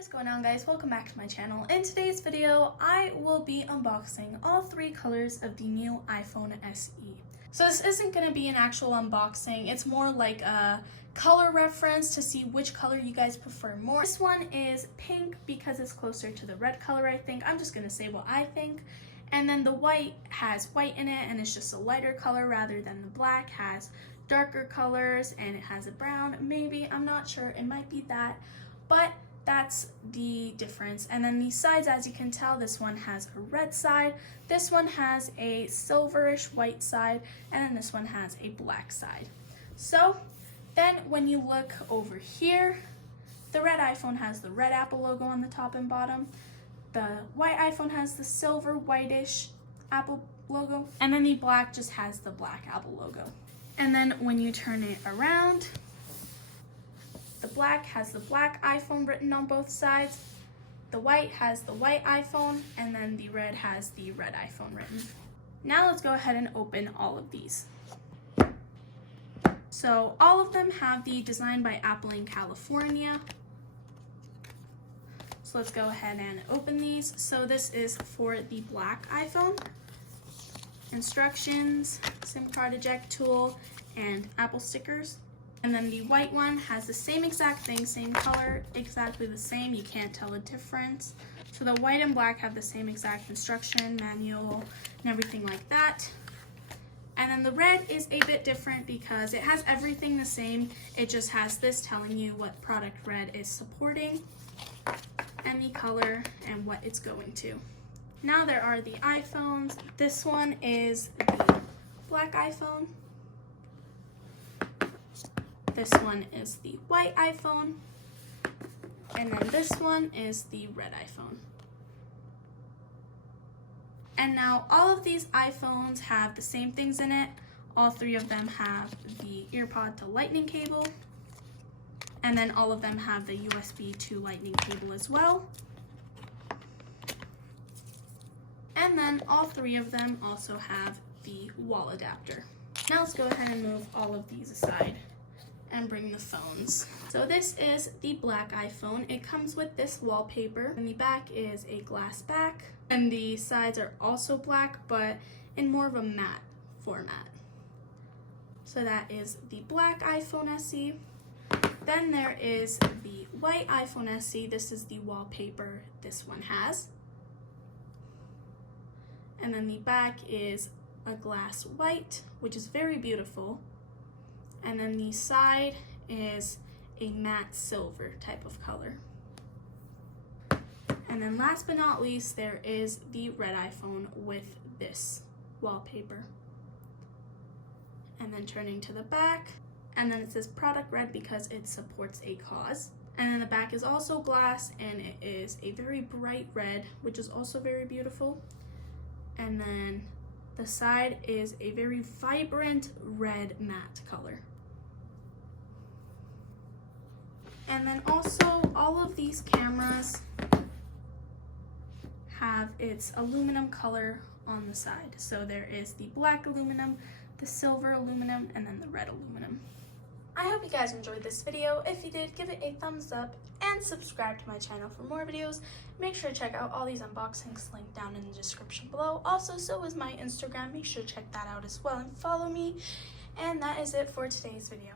is going on, guys? Welcome back to my channel. In today's video, I will be unboxing all three colors of the new iPhone SE. So this isn't going to be an actual unboxing. It's more like a color reference to see which color you guys prefer more. This one is pink because it's closer to the red color, I think. I'm just going to say what I think. And then the white has white in it and it's just a lighter color rather than the black has darker colors and it has a brown. Maybe, I'm not sure. It might be that. But that's the difference. And then these sides, as you can tell, this one has a red side, this one has a silverish white side, and then this one has a black side. So then when you look over here, the red iPhone has the red Apple logo on the top and bottom. The white iPhone has the silver whitish Apple logo, and then the black just has the black Apple logo. And then when you turn it around, the black has the black iPhone written on both sides, the white has the white iPhone, and then the red has the red iPhone written. Now let's go ahead and open all of these. So all of them have the Design by Apple in California. So let's go ahead and open these. So this is for the black iPhone. Instructions, SIM card eject tool, and Apple stickers. And then the white one has the same exact thing, same color, exactly the same. You can't tell the difference. So the white and black have the same exact instruction, manual, and everything like that. And then the red is a bit different because it has everything the same. It just has this telling you what product red is supporting, and the color, and what it's going to. Now there are the iPhones. This one is the black iPhone. This one is the white iPhone, and then this one is the red iPhone. And now all of these iPhones have the same things in it. All three of them have the earpod to lightning cable, and then all of them have the USB to lightning cable as well. And then all three of them also have the wall adapter. Now let's go ahead and move all of these aside and bring the phones. So this is the black iPhone. It comes with this wallpaper, and the back is a glass back, and the sides are also black, but in more of a matte format. So that is the black iPhone SE. Then there is the white iPhone SE. This is the wallpaper this one has. And then the back is a glass white, which is very beautiful. And then the side is a matte silver type of color. And then last but not least, there is the red iPhone with this wallpaper. And then turning to the back, and then it says product red because it supports a cause. And then the back is also glass, and it is a very bright red, which is also very beautiful. And then the side is a very vibrant red matte color. And then also all of these cameras have its aluminum color on the side. So there is the black aluminum, the silver aluminum, and then the red aluminum. I hope you guys enjoyed this video. If you did, give it a thumbs up and subscribe to my channel for more videos. Make sure to check out all these unboxings linked down in the description below. Also, so is my Instagram. Make sure to check that out as well and follow me. And that is it for today's video.